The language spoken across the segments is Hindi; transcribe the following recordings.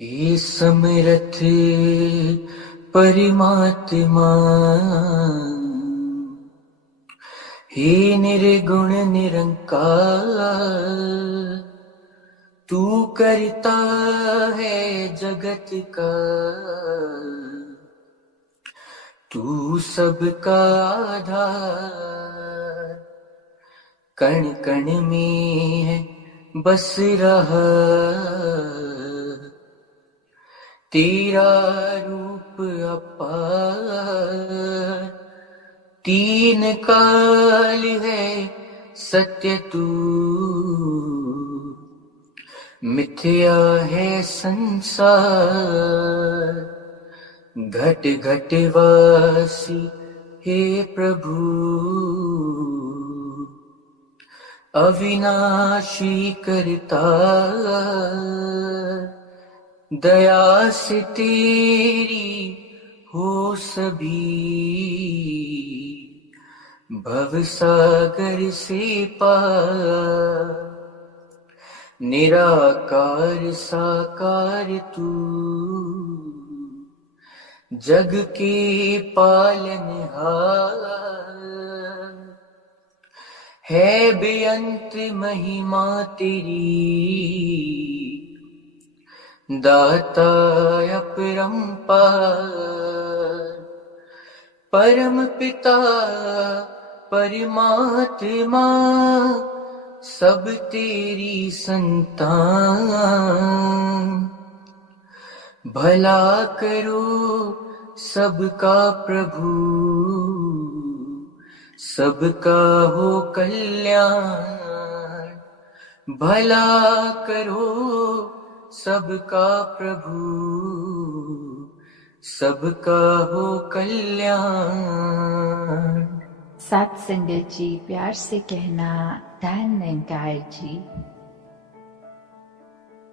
हे समरथ परमात्मा, हे निर्गुण निरंकार, तू करता है जगत का, तू सबका आधार। कण कण में है बस रहा तेरा रूप अपार। तीन काल है सत्य तू, मिथ्या है संसार। घट घट वासी हे प्रभु, अविनाशी करतार। दया से तेरी हो सभी, भव सागर से पार। निराकार साकार तू, जग के पालनहार। है बेअंत महिमा तेरी, दाता अपरंपार। परम पिता परमात्मा, सब तेरी संतान। भला करो सबका प्रभु, सबका हो कल्याण। भला करो सबका प्रभु, सबका हो कल्याण। साथ संगत जी, प्यार से कहना धन निरंकार जी।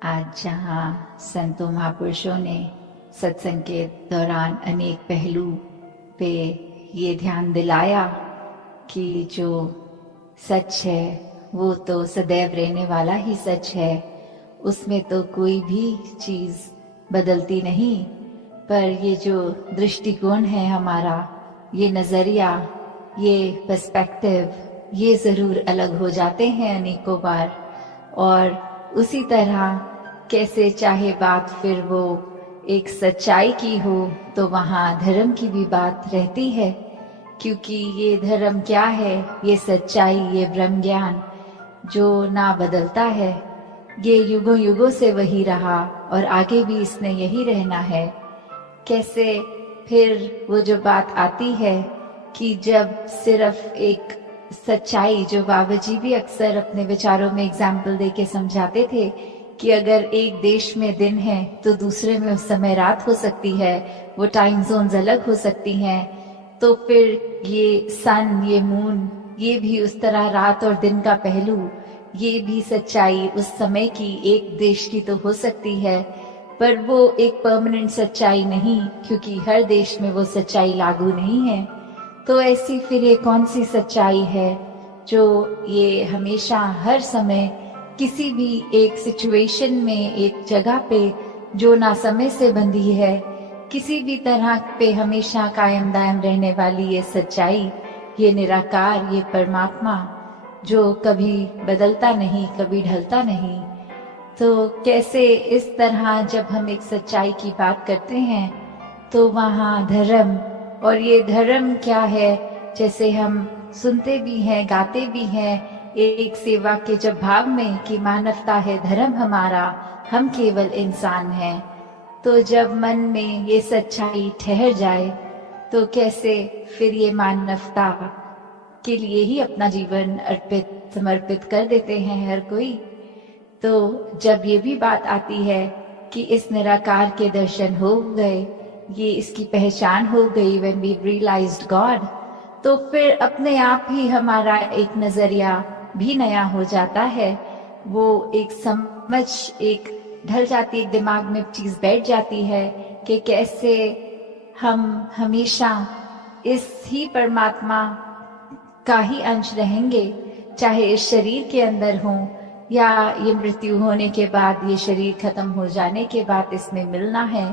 आज जहाँ संतों महापुरुषों ने सत्संग के दौरान अनेक पहलू पे ये ध्यान दिलाया कि जो सच है वो तो सदैव रहने वाला ही सच है, उसमें तो कोई भी चीज बदलती नहीं। पर ये जो दृष्टिकोण है हमारा, ये नजरिया, ये पर्सपेक्टिव, ये जरूर अलग हो जाते हैं अनेकों बार। और उसी तरह कैसे चाहे बात फिर वो एक सच्चाई की हो, तो वहाँ धर्म की भी बात रहती है। क्योंकि ये धर्म क्या है, ये सच्चाई, ये ब्रह्म ज्ञान जो ना बदलता है, ये युगों युगों से वही रहा और आगे भी इसने यही रहना है। कैसे फिर वो जो बात आती है कि जब सिर्फ एक सच्चाई, जो बाबा जी भी अक्सर अपने विचारों में एग्जाम्पल देके समझाते थे कि अगर एक देश में दिन है तो दूसरे में उस समय रात हो सकती है, वो टाइम जोन्स अलग हो सकती हैं। तो फिर ये सन, ये मून, ये भी उस तरह रात और दिन का पहलू, ये भी सच्चाई उस समय की एक देश की तो हो सकती है, पर वो एक परमानेंट सच्चाई नहीं, क्योंकि हर देश में वो सच्चाई लागू नहीं है। तो ऐसी फिर ये कौन सी सच्चाई है जो ये हमेशा हर समय किसी भी एक सिचुएशन में, एक जगह पे जो ना समय से बंधी है, किसी भी तरह पे हमेशा कायम दायम रहने वाली ये सच्चाई, ये निराकार, ये परमात्मा जो कभी बदलता नहीं, कभी ढलता नहीं। तो कैसे इस तरह जब हम एक सच्चाई की बात करते हैं तो वहाँ धर्म, और ये धर्म क्या है, जैसे हम सुनते भी हैं, गाते भी हैं एक सेवा के जब भाव में कि मानवता है धर्म हमारा, हम केवल इंसान हैं। तो जब मन में ये सच्चाई ठहर जाए तो कैसे फिर ये मानवता के लिए ही अपना जीवन अर्पित, समर्पित कर देते हैं हर कोई। तो जब ये भी बात आती है कि इस निराकार के दर्शन हो गए, ये इसकी पहचान हो गई, when we realized God, तो फिर अपने आप ही हमारा एक नजरिया भी नया हो जाता है। वो एक समझ एक ढल जाती है, एक दिमाग में चीज बैठ जाती है कि कैसे हम हमेशा इस ही परमात्मा का ही अंश रहेंगे, चाहे इस शरीर के अंदर हो या ये मृत्यु होने के बाद, ये शरीर खत्म हो जाने के बाद इसमें मिलना है।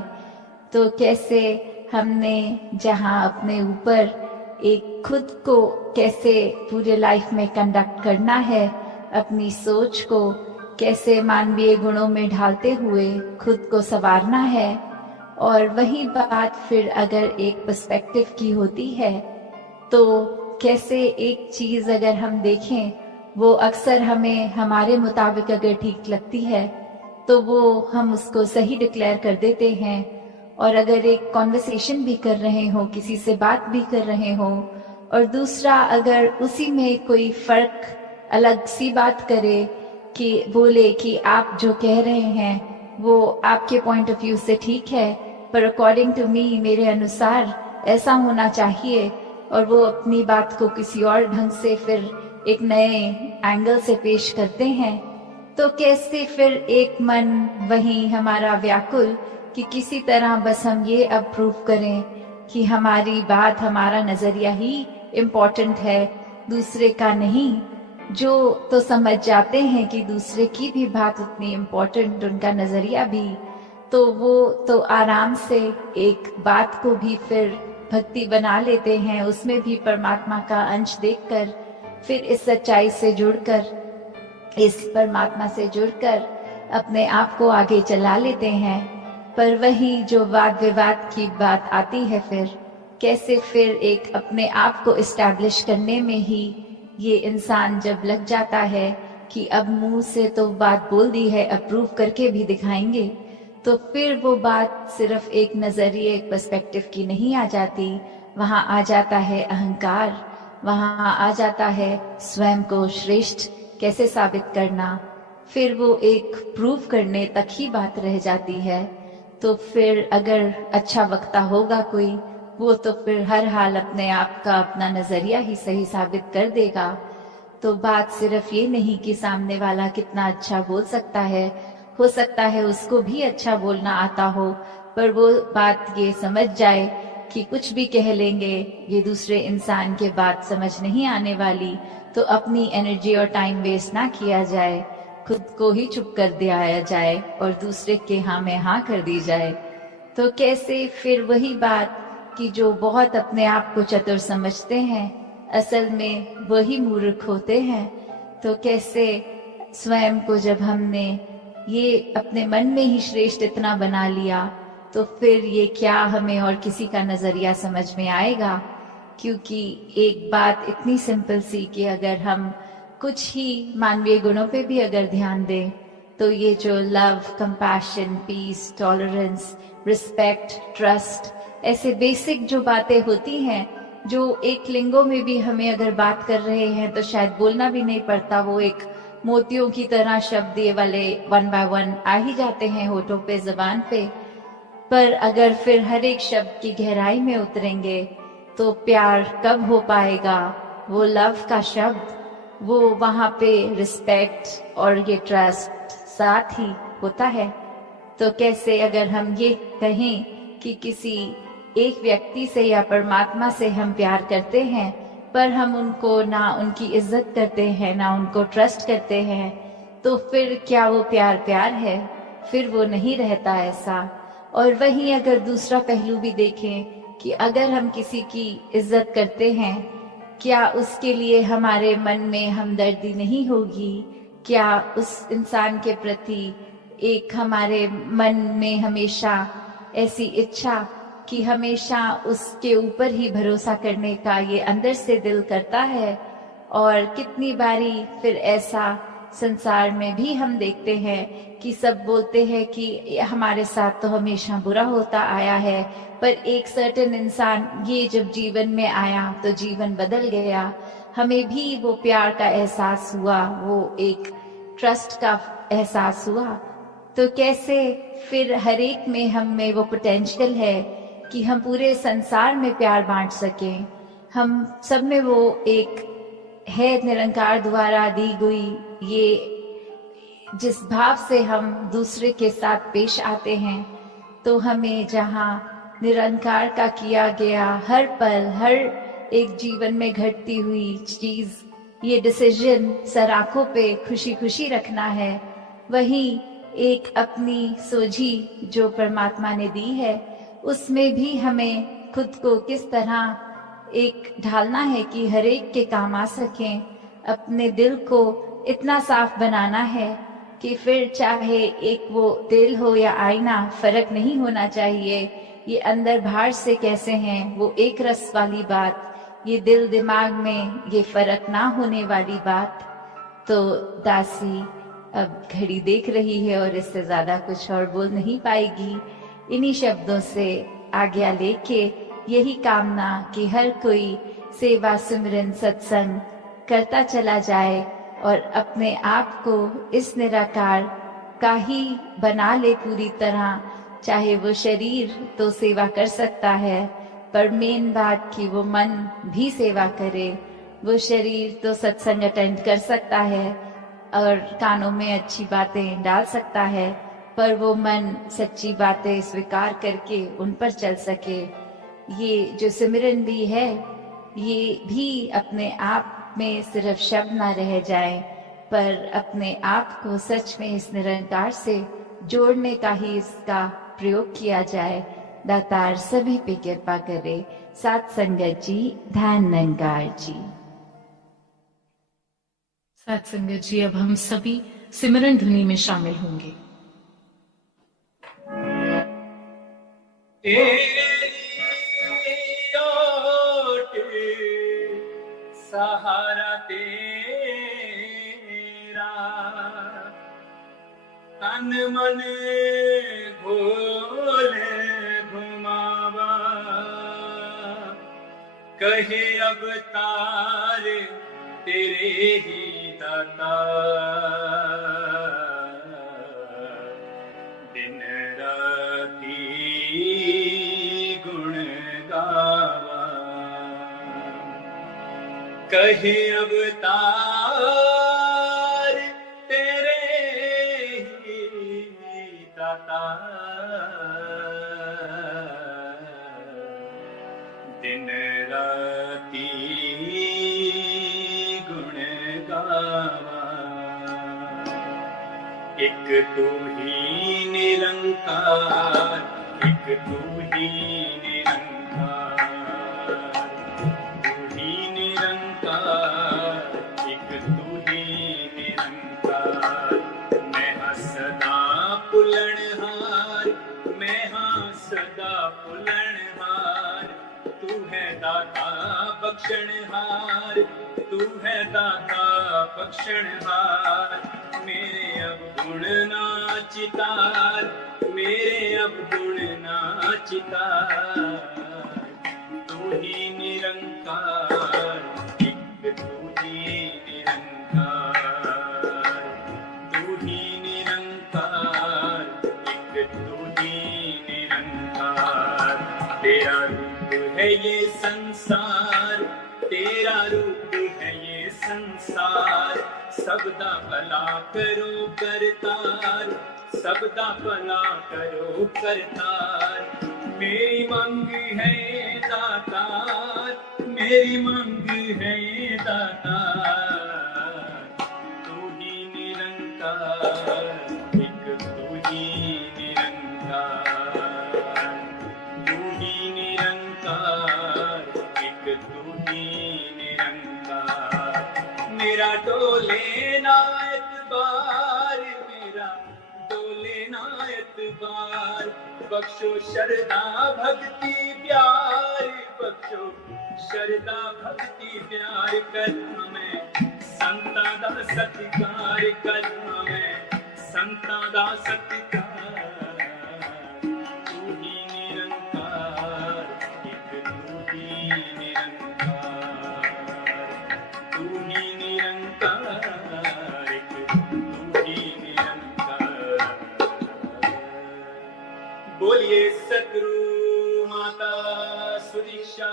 तो कैसे हमने जहाँ अपने ऊपर एक खुद को कैसे पूरे लाइफ में कंडक्ट करना है, अपनी सोच को कैसे मानवीय गुणों में ढालते हुए खुद को संवारना है। और वही बात फिर अगर एक पर्सपेक्टिव की होती है, तो कैसे एक चीज अगर हम देखें, वो अक्सर हमें हमारे मुताबिक अगर ठीक लगती है तो वो हम उसको सही डिक्लेयर कर देते हैं। और अगर एक कॉन्वर्सेशन भी कर रहे हो, किसी से बात भी कर रहे हो, और दूसरा अगर उसी में कोई फर्क अलग सी बात करे, कि बोले कि आप जो कह रहे हैं वो आपके पॉइंट ऑफ व्यू से ठीक है, पर अकॉर्डिंग टू मी, मेरे अनुसार ऐसा होना चाहिए, और वो अपनी बात को किसी और ढंग से फिर एक नए एंगल से पेश करते हैं, तो कैसे फिर एक मन वही हमारा व्याकुल कि किसी तरह बस हम ये अब प्रूव करें कि हमारी बात, हमारा नजरिया ही इम्पोर्टेंट है, दूसरे का नहीं। जो तो समझ जाते हैं कि दूसरे की भी बात उतनी इम्पोर्टेंट, उनका नजरिया भी, तो वो तो आराम से एक बात को भी फिर भक्ति बना लेते हैं, उसमें भी परमात्मा का अंश देखकर, फिर इस सच्चाई से जुड़कर, इस परमात्मा से जुड़कर अपने आप को आगे चला लेते हैं। पर वही जो वाद विवाद की बात आती है, फिर कैसे फिर एक अपने आप को इस्टेब्लिश करने में ही ये इंसान जब लग जाता है कि अब मुंह से तो बात बोल दी है, अब प्रूव करके भी दिखाएंगे, तो फिर वो बात सिर्फ एक नजरिए, एक पर्सपेक्टिव की नहीं आ जाती, वहां आ जाता है अहंकार, वहां आ जाता है स्वयं को श्रेष्ठ कैसे साबित करना, फिर वो एक प्रूव करने तक ही बात रह जाती है। तो फिर अगर अच्छा वक्ता होगा कोई, वो तो फिर हर हाल अपने आप का अपना नजरिया ही सही साबित कर देगा। तो बात सिर्फ ये नहीं कि सामने वाला कितना अच्छा बोल सकता है, हो सकता है उसको भी अच्छा बोलना आता हो, पर वो बात ये समझ जाए कि कुछ भी कह लेंगे, ये दूसरे इंसान के बात समझ नहीं आने वाली, तो अपनी एनर्जी और टाइम वेस्ट ना किया जाए, खुद को ही चुप कर दिया जाए और दूसरे के हाँ में हाँ कर दी जाए। तो कैसे फिर वही बात कि जो बहुत अपने आप को चतुर समझते हैं, असल में वही मूर्ख होते हैं। तो कैसे स्वयं को जब हमने ये अपने मन में ही श्रेष्ठ इतना बना लिया, तो फिर ये क्या हमें और किसी का नजरिया समझ में आएगा। क्योंकि एक बात इतनी सिंपल सी कि अगर हम कुछ ही मानवीय गुणों पे भी अगर ध्यान दें, तो ये जो love, compassion, peace, tolerance, respect, trust, ऐसे बेसिक जो बातें होती हैं, जो एक लिंगों में भी हमें अगर बात कर रहे हैं तो शायद बोलना भी नहीं पड़ता, वो एक मोतियों की तरह शब्द ये वाले वन बाय वन आ ही जाते हैं होठों पे, जबान पे। पर अगर फिर हर एक शब्द की गहराई में उतरेंगे तो प्यार कब हो पाएगा, वो लव का शब्द, वो वहां पे रिस्पेक्ट और ये ट्रस्ट साथ ही होता है। तो कैसे अगर हम ये कहें कि किसी एक व्यक्ति से या परमात्मा से हम प्यार करते हैं, पर हम उनको ना उनकी इज्जत करते हैं, ना उनको ट्रस्ट करते हैं, तो फिर क्या वो प्यार प्यार है? फिर वो नहीं रहता ऐसा। और वहीं अगर दूसरा पहलू भी देखें कि अगर हम किसी की इज्जत करते हैं, क्या उसके लिए हमारे मन में हमदर्दी नहीं होगी? क्या उस इंसान के प्रति एक हमारे मन में हमेशा ऐसी इच्छा कि हमेशा उसके ऊपर ही भरोसा करने का ये अंदर से दिल करता है? और कितनी बारी फिर ऐसा संसार में भी हम देखते हैं कि सब बोलते हैं कि हमारे साथ तो हमेशा बुरा होता आया है, पर एक सर्टेन इंसान ये जब जीवन में आया तो जीवन बदल गया, हमें भी वो प्यार का एहसास हुआ, वो एक ट्रस्ट का एहसास हुआ। तो कैसे फिर हर एक में हम में वो पोटेंशियल है कि हम पूरे संसार में प्यार बांट सकें। हम सब में वो एक है निरंकार द्वारा दी गई, ये जिस भाव से हम दूसरे के साथ पेश आते हैं, तो हमें जहाँ निरंकार का किया गया हर पल, हर एक जीवन में घटती हुई चीज ये डिसीजन सर आंखों पे खुशी खुशी रखना है, वहीं एक अपनी सोझी जो परमात्मा ने दी है उसमें भी हमें खुद को किस तरह एक ढालना है कि हर एक के काम आ सकें। अपने दिल को इतना साफ बनाना है कि फिर चाहे एक वो दिल हो या आईना, फर्क नहीं होना चाहिए। ये अंदर बाहर से कैसे हैं वो एक रस वाली बात, ये दिल दिमाग में ये फर्क ना होने वाली बात। तो दासी अब घड़ी देख रही है और इससे ज्यादा कुछ और बोल नहीं पाएगी। इन्हीं शब्दों से आज्ञा लेके यही कामना कि हर कोई सेवा सिमरन सत्संग करता चला जाए और अपने आप को इस निराकार का ही बना ले पूरी तरह। चाहे वो शरीर तो सेवा कर सकता है, पर मेन बात कि वो मन भी सेवा करे। वो शरीर तो सत्संग अटेंड कर सकता है और कानों में अच्छी बातें डाल सकता है, पर वो मन सच्ची बातें स्वीकार करके उन पर चल सके। ये जो सिमरन भी है ये भी अपने आप में सिर्फ शब्द ना रह जाए, पर अपने आप को सच में इस निरंकार से जोड़ने का ही इसका प्रयोग किया जाए। दातार सभी पे कृपा करे। साथ संगत जी, ध्यान निरंकार जी। साथ संगत जी, अब हम सभी सिमरन ध्वनि में शामिल होंगे। सहारा तेरा तन मन घोल घुमावा, कहे अवतार तेरे ही दाता, दिन राती गुण गावा, कहे अवतार तेरे ही दाता, दिन राती गुण गावा। एक तू ही निरंकार, एक तू ही निरंकार, तू ही निरंकार, एक तू ही निरंकार। मैं हाँ सदा पुलनहार, मैं हाँ सदा पुलनहार, तू है दाता बख्शनहार, तू है दाता बख्शनहार। मेरे अब गुण नाचितार, मेरे अब गुण नाचितार, तू ही निरंकार, एक तू ही निरंकार, तू ही निरंकार, एक तू ही निरंकार। तेरा रूप है ये संसार, तेरा रूप है ये संसार, सबदा भला करो करतार, सबदा भला करो करतार। मेरी मांग है दातार, मेरी मांग है दातार, तू ही निरंकार, एक तू ही निरंकार, तू ही निरंकार, एक तू ही निरंकार। मेरा डोले ना एतबार, मेरा डोले ना एतबार, बख्शो शरदा भक्ति प्यार, बख्शो शरदा भक्ति प्यार। करना मैं संता दा सत्कार, करना मैं संता दा सत्कार, तू ही निरंकार, एक तू ही निरंकार, तू ही निरंकार, एक तू ही निरंकार। बोलिए सतगुरु माता सुदीक्षा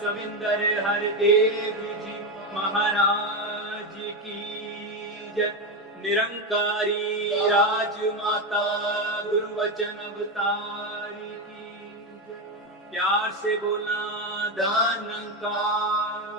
सविंदर हरदेव जी महाराज की जय। निरंकारी राजमाता गुरु वचन अवतारी की जय। प्यार से बोलना धन्यकार।